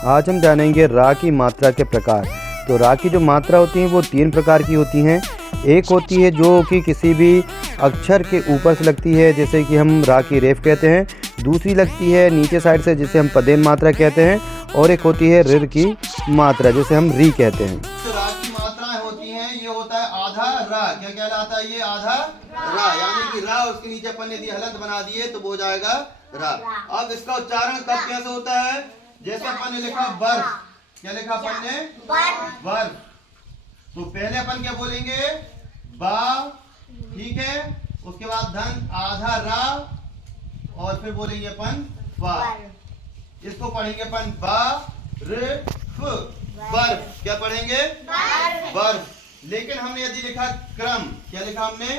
आज हम जानेंगे रा की मात्रा के प्रकार। तो रा की जो मात्रा होती है वो 3 प्रकार की होती हैं। एक होती है जो कि किसी भी अक्षर के ऊपर से लगती है, जैसे कि हम रा की रेफ कहते हैं। दूसरी लगती है नीचे साइड से, जिसे हम पदेन मात्रा कहते हैं। और एक होती है रिर की मात्रा, जिसे हम री कहते हैं। तो रा की मात्राएं होती हैं, ये होता है आधा रा। क्या कहलाता है ये? आधा रा, यानी कि रा उसके नीचे अपन ने हलंत बना दिए तो वो हो जाएगा रा। अब इसका उच्चारण कब कैसे होता है? जैसे अपन ने लिखा बर्फ, क्या लिखा अपन ने? बर्फ। तो पहले अपन क्या बोलेंगे? बा, ठीक है। उसके बाद धन आधा रा, और फिर बोलेंगे अपन बा। इसको पढ़ेंगे अपन बा रे फ, बर्फ। क्या पढ़ेंगे? बर्फ। लेकिन हमने यदि लिखा क्रम, क्या लिखा हमने?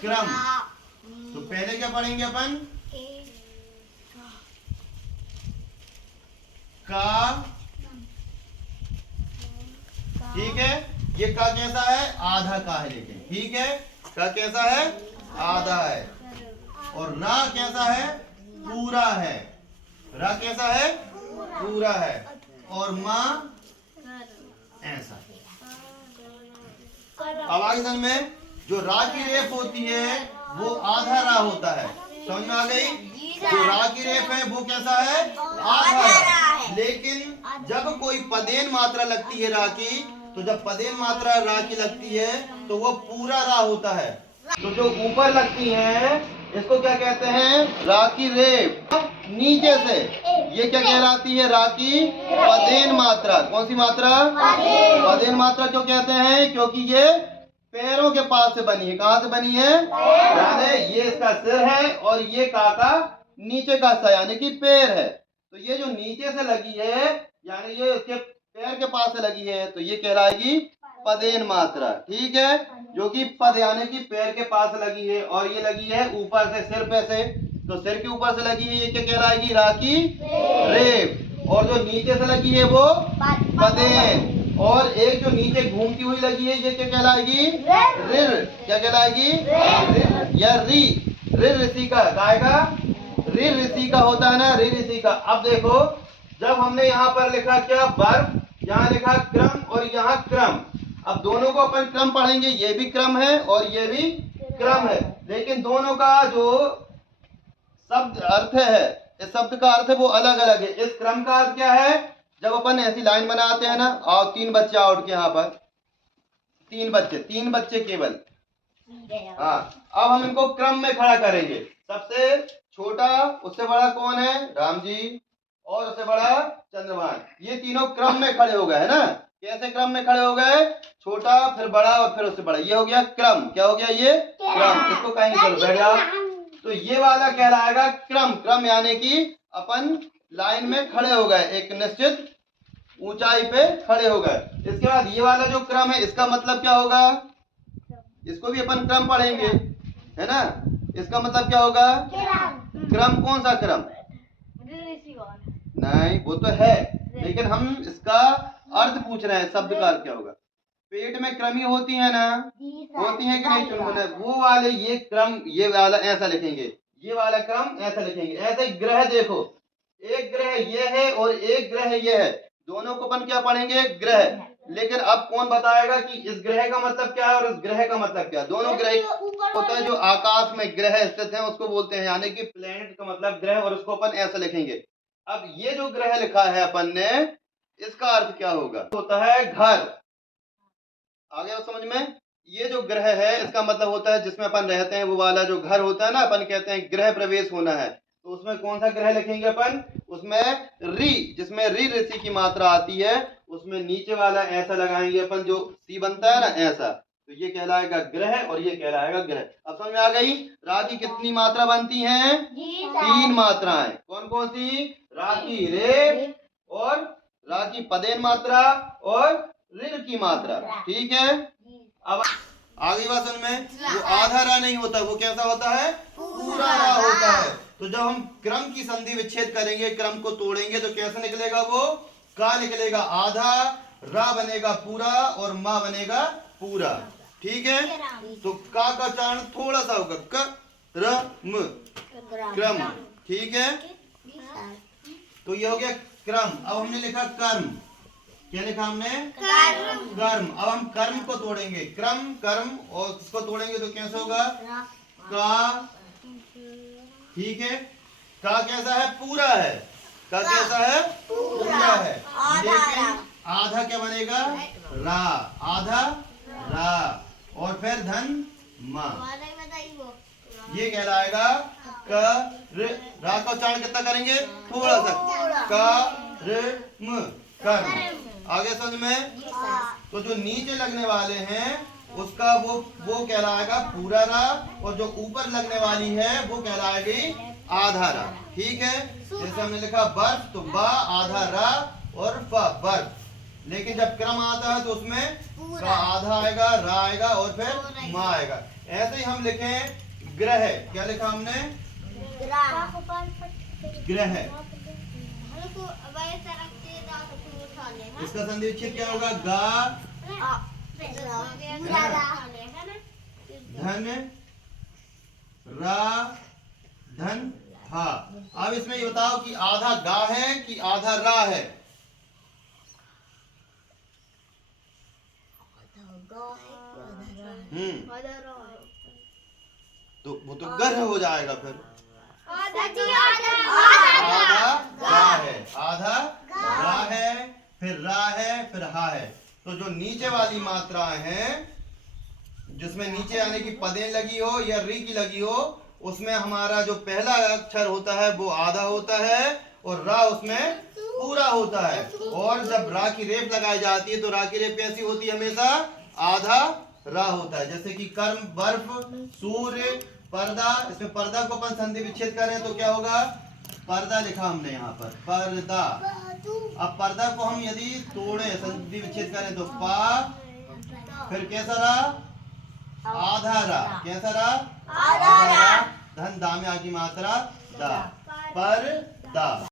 क्रम। तो पहले क्या पढ़ेंगे अपन? का, ठीक है। ये का कैसा है? आधा का है, लेकिन ठीक है। का कैसा है? आधा है। और रा कैसा है? पूरा है। रा कैसा है? पूरा है। और माँ ऐसा। अब आगे समझ में, जो रा की रेफ होती है वो आधा रा होता है। समझ में आ गई? जो रा की रेफ है वो कैसा है? आधा रा। लेकिन जब कोई पदेन मात्रा लगती है रा की, तो जब पदेन मात्रा रा की लगती है तो वो पूरा रा होता है। तो जो ऊपर लगती है इसको क्या कहते हैं? रा की रेफ। नीचे से ये क्या कहलाती है? रा की पदेन मात्रा। कौन सी मात्रा? पदेन मात्रा। क्यों कहते हैं? क्योंकि ये पैरों के पास से बनी है। कहाँ से बनी है? यानी ये इसका सिर है और ये का नीचे का हिस्सा यानी कि पैर है। तो ये जो नीचे से लगी है, यानी ये इसके पैर के पास से लगी है, तो ये कहलाएगी पदेन मात्रा। ठीक है, जो कि पद यानी कि पैर के पास लगी है, और ये लगी है ऊपर से, सिर पे से। तो सिर के ऊपर से लगी है, ये क्या कहलाएगी? रा की रेफ। और जो नीचे से लगी है वो पदेन। और एक जो नीचे घूमती हुई लगी है, ये क्या कहलाएगी? रिर। क्या कहलाएगी? रिर या री। रिर ऋषि का गाएगा, रिर ऋषि का होता है ना, रिर ऋषि का। अब देखो, जब हमने यहाँ पर लिखा क्या? बर्फ, यहाँ लिखा क्रम और यहाँ क्रम। अब दोनों को अपन क्रम पढ़ेंगे, ये भी क्रम है और ये भी क्रम है, लेकिन दोनों का जो शब्द अर्थ है, इस शब्द का अर्थ है वो अलग अलग है। इस क्रम का अर्थ क्या है? जब अपन ऐसी लाइन बनाते हैं ना, और 3 बच्चे आउट के यहाँ पर 3 बच्चे केवल। हाँ, अब हम इनको क्रम में खड़ा करेंगे। सबसे छोटा, उससे बड़ा कौन है? राम जी, और उससे बड़ा चंद्रभान। ये तीनों क्रम में खड़े हो गए, है ना? कैसे क्रम में खड़े हो गए? छोटा, फिर बड़ा, और फिर उससे बड़ा। ये हो गया क्रम। क्या हो गया? ये क्रम। इसको कहीं चलो बैठ जाओ। तो ये वाला कहलाएगा क्रम। क्रम यानी कि अपन लाइन में खड़े हो गए, एक निश्चित ऊंचाई पे खड़े हो गए। इसके बाद ये वाला जो क्रम है, इसका मतलब क्या होगा? इसको भी अपन क्रम पढ़ेंगे, है ना? इसका मतलब क्या होगा? क्रम। कौन सा क्रम? नहीं, वो तो है, लेकिन हम इसका अर्थ पूछ रहे हैं। शब्द का अर्थ क्या होगा? पेट में कृमि होती है ना, होती है कि नहीं चुनमुने? वो वाले ये क्रम, ये वाला ऐसा लिखेंगे, ये वाला क्रम ऐसा लिखेंगे। ऐसे ग्रह देखो, एक ग्रह ये है और एक ग्रह ये है, दोनों को अपन क्या पढ़ेंगे? ग्रह। लेकिन अब कौन बताएगा कि इस ग्रह का मतलब क्या है और इस ग्रह का मतलब क्या है? दोनों ग्रह होता है, जो आकाश में ग्रह स्थित है उसको बोलते हैं, यानी कि प्लेनेट का मतलब ग्रह, और उसको अपन ऐसा लिखेंगे। अब ये जो ग्रह लिखा है अपन ने, इसका अर्थ क्या होगा? होता है घर। आ गया समझ में? ये जो ग्रह है इसका मतलब होता है जिसमें अपन रहते हैं, वो वाला जो घर होता है ना, अपन कहते हैं गृह प्रवेश होना है। तो उसमें कौन सा ग्रह लिखेंगे अपन? उसमें री, जिसमें री ऋषि की मात्रा आती है, उसमें नीचे वाला ऐसा लगाएंगे अपन, जो सी बनता है ना ऐसा। तो ये कहलाएगा ग्रह और ये कहलाएगा ग्रह। अब समझ में आ गई? रा की कितनी मात्रा बनती है? 3 मात्राएं। कौन कौन सी? रा की रेफ, और रा की पदेन मात्रा, और ऋण की मात्रा। ठीक है, अब आगे बात समझ में। वो आधा रा नहीं होता, वो कैसा होता है? पूरा रा होता है। तो जब हम क्रम की संधि विच्छेद करेंगे, क्रम को तोड़ेंगे, तो कैसे निकलेगा? वो का निकलेगा आधा, रा बनेगा पूरा, और मा बनेगा पूरा। ठीक है, तो का उच्चारण थोड़ा सा होगा, क र म, क्रम। ठीक है, तो ये हो गया क्रम। अब हमने लिखा कर्म, क्या लिखा हमने? कर्म। अब हम कर्म को तोड़ेंगे, क्रम कर्म, और इसको तोड़ेंगे तो कैसे होगा? का, ठीक है, का कैसा है? पूरा है। का कैसा है? पूरा है। लेकिन आधा क्या बनेगा? रा, आधा रा, और फिर धन मा, ये कहलाएगा कर। रा का उच्चारण कितना करेंगे? थोड़ा सा, कर्म, कर्म। आगे समझ में? तो जो नीचे लगने वाले हैं उसका वो कहलाएगा पूरा रा, और जो ऊपर लगने वाली है वो कहलाएगी आधा रा। ठीक है, जैसे हमने लिखा बर्फ, तो बा आधा रा और फ बर्फ। लेकिन जब क्रम आता है तो उसमें का आधा आएगा, रा आएगा और फिर मा आएगा। ऐसे ही हम लिखें ग्रह, क्या लिखा हमने? ग्रह। इसका संधि विच्छेद क्या होगा? गा धन रा धन हा। अब इसमें ये बताओ कि आधा गा है कि आधा रा है? तो वो तो गर्ह हो जाएगा फिर। आधा गा है, आधा रा है, फिर रा है, फिर हा है। तो जो नीचे वाली मात्राएं हैं, जिसमें नीचे आने की पदें लगी हो या री की लगी हो, उसमें हमारा जो पहला अक्षर होता है वो आधा होता है और रा उसमें पूरा होता है। और जब रा की रेफ लगाई जाती है तो रा की रेफ कैसी होती है? हमेशा आधा रा होता है। जैसे कि कर्म, बर्फ, सूर्य, पर्दा। इसमें पर्दा को अपन संधि विच्छेद करें तो क्या होगा? पर्दा लिखा हमने यहाँ पर, पर्दा। अब पर्दा को हम यदि तोड़े, संधि विच्छेद करें तो पा, फिर कैसा रहा? आधा रा। कैसा रहा? आधा रा। धन दा में आगे मात्रा दा, पर्दा।